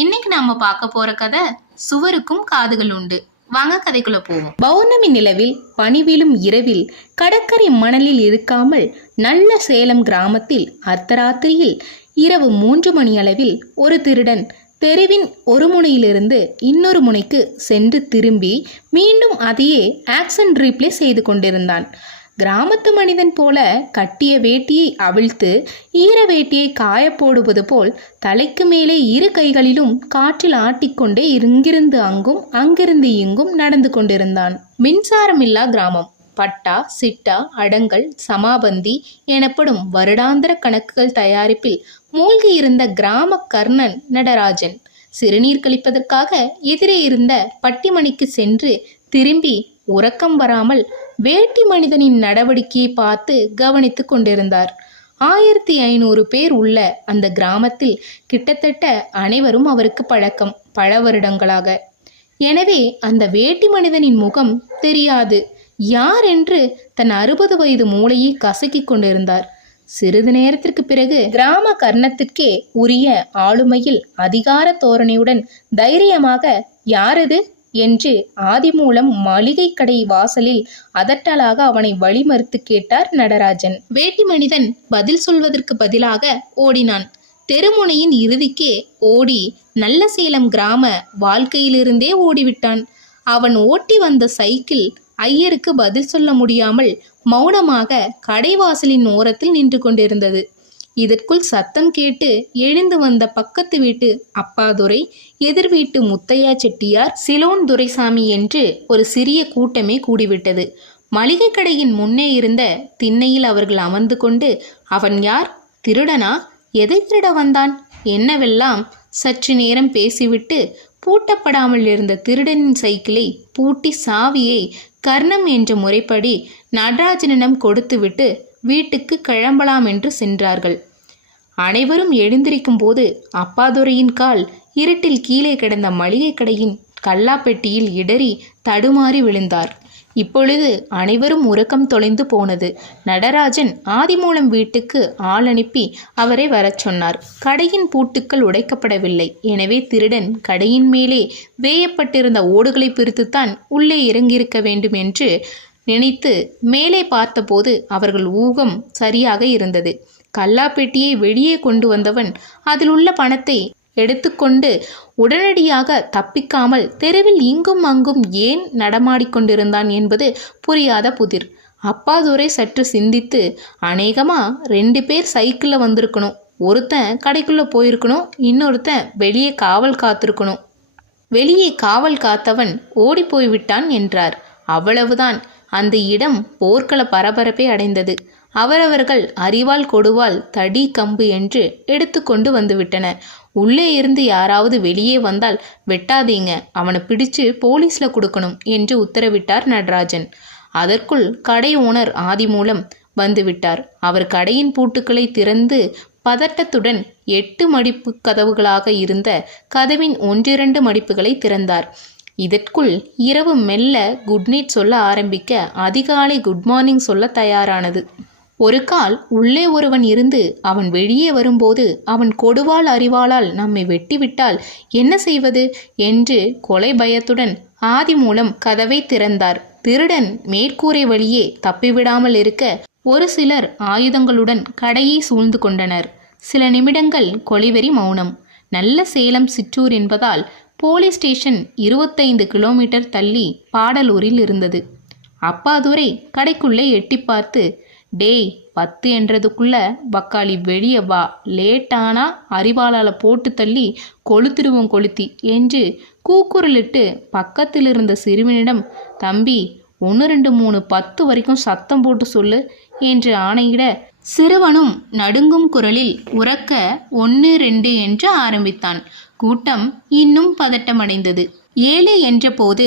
இன்னைக்கு நாம பார்க்க போற கதை சுவருக்கும் காதுகள் உண்டு. வாங்க கதைக்குள்ள போவோம். பௌர்ணமி நிலவில் பனிவிலும் இரவில் கடற்கரை மணலில் இருக்காமல் நல்ல சேலம் கிராமத்தில் அர்த்தராத்திரியில் இரவு மூன்று மணி அளவில் ஒரு திருடன் தெருவின் ஒரு முனையிலிருந்து இன்னொரு முனைக்கு சென்று திரும்பி மீண்டும் அதையே ஆக்சன் ரீப்ளே செய்து கொண்டிருந்தான். கிராமத்து மனிதன் போல கட்டிய வேட்டியை அவிழ்த்து ஈர வேட்டியை காயப்போடுவது போல் தலைக்கு மேலே இரு கைகளிலும் காற்றில் ஆட்டிக்கொண்டே இங்கிருந்து அங்கும் அங்கிருந்து இங்கும் நடந்து கொண்டிருந்தான். மின்சாரமில்லா கிராமம். பட்டா சிட்டா அடங்கல் சமாபந்தி எனப்படும் வருடாந்திர கணக்குகள் தயாரிப்பில் மூழ்கி இருந்த கிராம கர்ணன் நடராஜன் சிறுநீர் கழிப்பதற்காக எதிரே இருந்த பட்டிமணிக்கு சென்று திரும்பி உறக்கம் வராமல் வேட்டி மனிதனின் நடவடிக்கையை பார்த்து கவனித்து கொண்டிருந்தார். ஆயிரத்தி ஐநூறு பேர் உள்ள அந்த கிராமத்தில் கிட்டத்தட்ட அனைவரும் அவருக்கு பழக்கம் பல வருடங்களாக. எனவே அந்த வேட்டி மனிதனின் முகம் தெரியாது. யார் என்று தன் அறுபது வயது மூளையை கசக்கிக் கொண்டிருந்தார். சிறிது நேரத்திற்கு பிறகு கிராம கர்ணத்திற்கே உரிய ஆளுமையில் அதிகார தோரணையுடன் தைரியமாக யாரது என்று ஆதிமூலம் மளிகை கடை வாசலில் அதட்டலாக அவனை வழிமறுத்து கேட்டார் நடராஜன். வேட்டி மனிதன் பதில் சொல்வதற்கு பதிலாக ஓடினான். தெருமுனையின் இறுதிக்கே ஓடி நல்ல சேலம் கிராம வாழ்க்கையிலிருந்தே ஓடிவிட்டான். அவன் ஓட்டி வந்த சைக்கிள் ஐயருக்கு பதில் சொல்ல முடியாமல் மௌனமாக கடைவாசலின் ஓரத்தில் நின்று கொண்டிருந்தது. இதற்குள் சத்தம் கேட்டு எழுந்து வந்த பக்கத்து வீட்டு அப்பாதுரை எதிர் வீட்டு முத்தையா செட்டியார் சிலோன் துரைசாமி என்று ஒரு சிறிய கூட்டமே கூடிவிட்டது. மளிகை கடையின் முன்னே இருந்த திண்ணையில் அவர்கள் அமர்ந்து கொண்டு அவன் யார்? திருடனா? எதை திருட வந்தான்? என்னவெல்லாம்? சற்று நேரம் பேசிவிட்டு பூட்டப்படாமல் இருந்த திருடனின் சைக்கிளை பூட்டி சாவியை கர்ணம் என்ற முறைப்படி நடராஜனிடம் கொடுத்துவிட்டு வீட்டுக்கு கிளம்பலாம் என்று சென்றார்கள். அனைவரும் எழுந்திருக்கும் போது அப்பாதுரையின் கால் இருட்டில் கீழே கிடந்த மளிகை கடையின் கல்லாப்பெட்டியில் இடறி தடுமாறி விழுந்தார். இப்பொழுது அனைவரும் உறக்கம் தொலைந்து போனது. நடராஜன் ஆதிமூலம் வீட்டுக்கு ஆள் அனுப்பி அவரை வரச் சொன்னார். கடையின் பூட்டுக்கள் உடைக்கப்படவில்லை. எனவே திருடன் கடையின் மேலே வேயப்பட்டிருந்த ஓடுகளை பிரித்துத்தான் உள்ளே இறங்கியிருக்க வேண்டும் என்று நினைத்து மேலே பார்த்தபோது அவர்கள் ஊகம் சரியாக இருந்தது. கல்லாப்பெட்டியை வெளியே கொண்டு வந்தவன் அதில் உள்ள பணத்தை எடுத்துக்கொண்டு உடனடியாக தப்பிக்காமல் தெருவில் இங்கும் அங்கும் ஏன் நடமாடிக்கொண்டிருந்தான் என்பது புரியாத புதிர். அப்பாதுரை சற்று சிந்தித்து அநேகமா ரெண்டு பேர் சைக்கிளில் வந்திருக்கணும். ஒருத்தன் கடைக்குள்ளே போயிருக்கணும் இன்னொருத்தன் வெளியே காவல் காத்திருக்கணும். வெளியே காவல் காத்தவன் ஓடி போய்விட்டான் என்றார். அவ்வளவுதான். அந்த இடம் போர்க்கள பரபரப்பை அடைந்தது. அவரவர்கள் அறிவால் கொடுவால் தடி கம்பு என்று எடுத்துக்கொண்டு வந்துவிட்டன. உள்ளே இருந்து யாராவது வெளியே வந்தால் வெட்டாதீங்க அவனை பிடிச்சு போலீஸ்ல கொடுக்கணும் என்று உத்தரவிட்டார் நடராஜன். அதற்குள் கடை ஓனர் ஆதி மூலம் வந்துவிட்டார். அவர் கடையின் பூட்டுக்களை திறந்து பதட்டத்துடன் எட்டு மடிப்பு கதவுகளாக இருந்த கதவின் ஒன்றிரண்டு மடிப்புகளை திறந்தார். இதற்குள் இரவு மெல்ல குட் நைட் சொல்ல ஆரம்பிக்க அதிகாலை குட் மார்னிங் சொல்ல தயாரானது. ஒரு கால் உள்ளே ஒருவன் இருந்து அவன் வெளியே வரும்போது அவன் கொடுவாள் அறிவாளால் நம்மை வெட்டிவிட்டால் என்ன செய்வது? என்று கொலை பயத்துடன் ஆதி மூலம் கதவை திறந்தார். திருடன் மேற்கூரை வழியே தப்பிவிடாமல் இருக்க ஒரு சிலர் ஆயுதங்களுடன் கடையை சூழ்ந்து கொண்டனர். சில நிமிடங்கள் கொலைவெறி மௌனம். நல்ல சேலம் சிற்றூர் என்பதால் போலீஸ் ஸ்டேஷன் இருபத்தைந்து கிலோமீட்டர் தள்ளி பாடலூரில் இருந்தது. அப்பாதுரை கடைக்குள்ளே எட்டி பார்த்து டேய் பத்து என்றதுக்குள்ள பக்காளி வெளியே வா. லேட்டானா அறிவாளால் போட்டு தள்ளி கொளுத்திடுவோம் கொளுத்தி என்று கூக்குரலிட்டு பக்கத்தில் இருந்த சிறுவனிடம் தம்பி ஒன்று ரெண்டு மூணு பத்து வரைக்கும் சத்தம் போட்டு சொல்லு என்று ஆணையிட சிறுவனும் நடுங்கும் குரலில் உறக்க ஒன்று ரெண்டு என்று ஆரம்பித்தான். கூட்டம் இன்னும் பதட்டமடைந்தது. ஏழு என்றபோது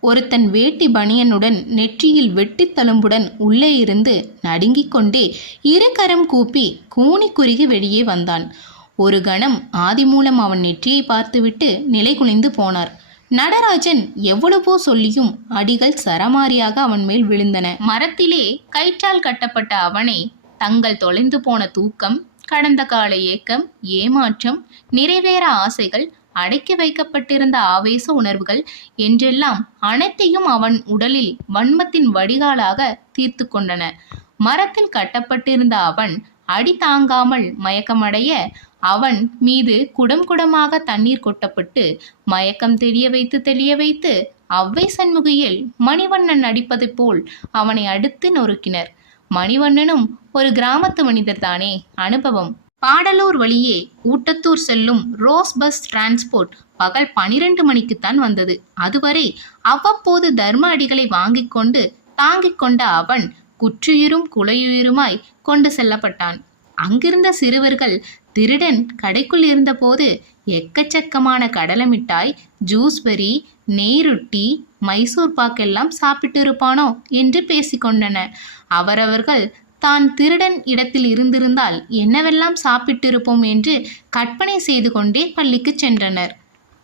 ஒருத்தன் வேட்டி பனியனுடன் நெற்றியில் வெட்டித்தழும்புடன் உள்ளே இருந்து நடுங்கிக் கொண்டே இருகரம் கூப்பி கூனி குறுகி வெளியே வந்தான். ஒரு கணம் ஆதிமூலம் அவன் நெற்றியை பார்த்துவிட்டு நிலை குனிந்து போனார். நடராஜன் எவ்வளவோ சொல்லியும் அடிகள் சரமாரியாக அவன் மேல் விழுந்தன. மரத்திலே கயிற்றால் கட்டப்பட்ட அவனை தங்கள் தொலைந்து போன தூக்கம் கடந்த கால ஏக்கம் ஏமாற்றம் நிறைவேற ஆசைகள் அடக்கி வைக்கப்பட்டிருந்த ஆவேச உணர்வுகள் என்றெல்லாம் அனைத்தையும் அவன் உடலில் வன்மத்தின் வடிகாலாக தீர்த்து கொண்டன. மரத்தில் கட்டப்பட்டிருந்த அவன் அடி தாங்காமல் மயக்கமடைய அவன் மீது குடம் குடமாக தண்ணீர் கொட்டப்பட்டு மயக்கம் தெளிய வைத்து தெளிய வைத்து அவ்வை சண்முகையில் மணிவண்ணன் அடிப்பதைப் போல் அவனை அடுத்து நொறுக்கினர். மணிவண்ணனும் ஒரு கிராமத்து மனிதர் தானே அனுபவம். பாடலூர் வழியே ஊட்டத்தூர் செல்லும் ரோஸ் பஸ் டிரான்ஸ்போர்ட் பகல் பனிரெண்டு மணிக்குத்தான் வந்தது. அதுவரை அவ்வப்போது தர்ம அடிகளை வாங்கிக் கொண்டு தாங்கிக் கொண்ட அவன் குற்றுயிரும் குலையுயிருமாய் கொண்டு செல்லப்பட்டான். அங்கிருந்த சிறுவர்கள் திருடன் கடைக்குள் இருந்தபோது எக்கச்சக்கமான கடலை மிட்டாய் ஜூஸ்பெரி நெய்ருட்டி மைசூர் பாக்கெல்லாம் சாப்பிட்டு இருப்பானோ என்று பேசிக்கொண்டன அவரவர்கள் தான் திருடன் இடத்தில் இருந்திருந்தால் என்னவெல்லாம் சாப்பிட்டிருப்போம் என்று கற்பனை செய்து கொண்டே பள்ளிக்கு சென்றனர்.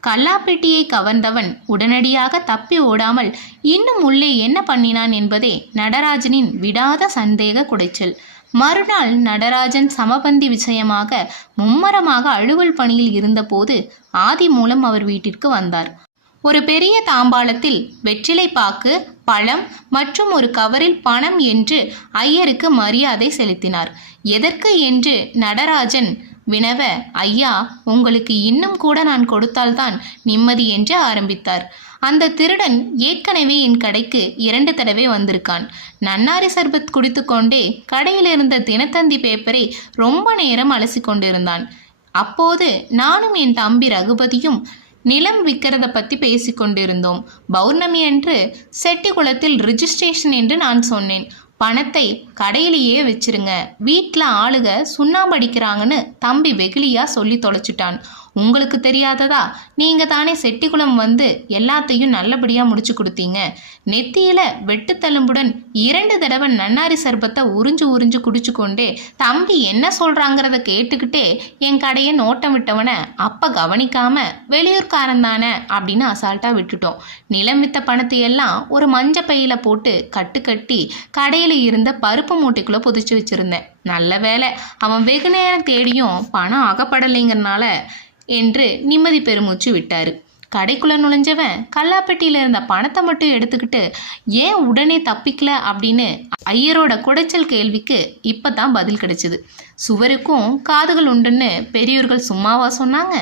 கல்லாப்பெட்டியை கவர்ந்தவன் உடனடியாக தப்பி ஓடாமல் இன்னும் உள்ளே என்ன பண்ணினான் என்பதே நடராஜனின் விடாத சந்தேக குடைச்சல். மறுநாள் நடராஜன் சமபந்தி விஷயமாக மும்மரமாக அலுவல் பணியில் இருந்தபோது ஆதி மூலம் அவர் வீட்டிற்கு வந்தார். ஒரு பெரிய தாம்பாளத்தில் வெற்றிலை பாக்கு பழம் மற்றும் ஒரு கவரில் பணம் என்று ஐயருக்கு மரியாதை செலுத்தினார். எதற்கு என்று நடராஜன் வினவ ஐயா உங்களுக்கு இன்னும் கூட நான் கொடுத்தால்தான் நிம்மதி என்று ஆரம்பித்தார். அந்த திருடன் ஏற்கனவே என் கடைக்கு இரண்டு தடவை வந்திருக்கான். நன்னாரி சர்பத் குடித்துக்கொண்டே கடையில் இருந்த தினத்தந்தி பேப்பரை ரொம்ப நேரம் அலசி கொண்டிருந்தான். அப்போது நானும் என் தம்பி ரகுபதியும் நிலம் விற்கிறத பற்றி பேசிக்கொண்டிருந்தோம். பௌர்ணமி அன்று செட்டிக்குளத்தில் ரிஜிஸ்ட்ரேஷன் என்று நான் சொன்னேன். பணத்தை கடையிலேயே வச்சிருங்க. வீட்டில் ஆளுக சுண்ணாம்பு அடிக்கிறாங்கன்னு தம்பி வெகுளியா சொல்லி தொலைச்சிட்டான். உங்களுக்கு தெரியாததா? நீங்கள் தானே செட்டிக்குளம் வந்து எல்லாத்தையும் நல்லபடியாக முடிச்சு கொடுத்தீங்க. நெத்தியில வெட்டுத்தழும்புடன் இரண்டு தடவை நன்னாரி சர்பத்தை உறிஞ்சு உறிஞ்சு குடிச்சு கொண்டே தம்பி என்ன சொல்கிறாங்கிறத கேட்டுக்கிட்டே என் கடையை நோட்டம் விட்டவனை அப்போ கவனிக்காம வெளியூர்காரன் தானே அப்படின்னு அசால்ட்டாக விட்டுட்டோம். நிலம் வித்த பணத்தை எல்லாம் ஒரு மஞ்ச பையில போட்டு கட்டு கட்டி கடையில் இருந்த பருப்பு மூட்டைக்குள்ளே புதைச்சி வச்சுருந்தேன். நல்ல வேலை அவன் வெகு நேரம் தேடியும் பணம் அகப்படலைங்கிறனால என்று நிம்மதி பெருமூச்சு விட்டாரு. கடைக்குள்ள நுழைஞ்சவன் கல்லாப்பெட்டியில் இருந்த பணத்தை மட்டும் எடுத்துக்கிட்டு ஏன் உடனே தப்பிக்கல? அப்படின்னு ஐயரோட குடைச்சல் கேள்விக்கு இப்பதான் பதில் கிடைச்சது. சுவருக்கும் காதுகள் உண்டுன்னு பெரியோர்கள் சும்மாவா சொன்னாங்க?